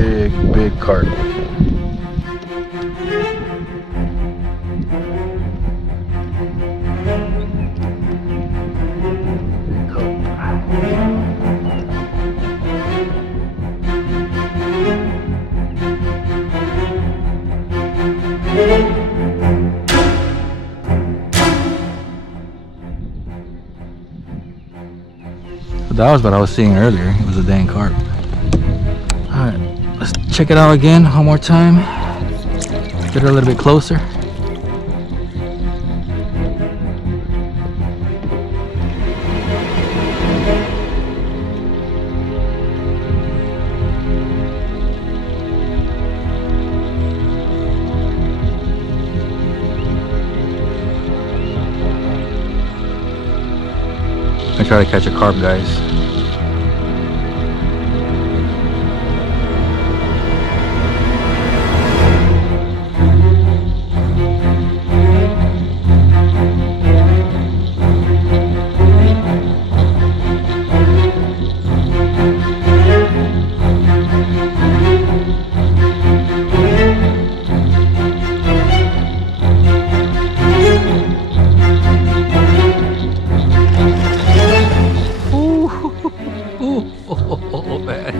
big carp. Big carp. So that was what I was seeing earlier. It was a dang carp. Alright, let's check it out again one more time. Get her a little bit closer. I try to catch a carp, guys. Oh, man.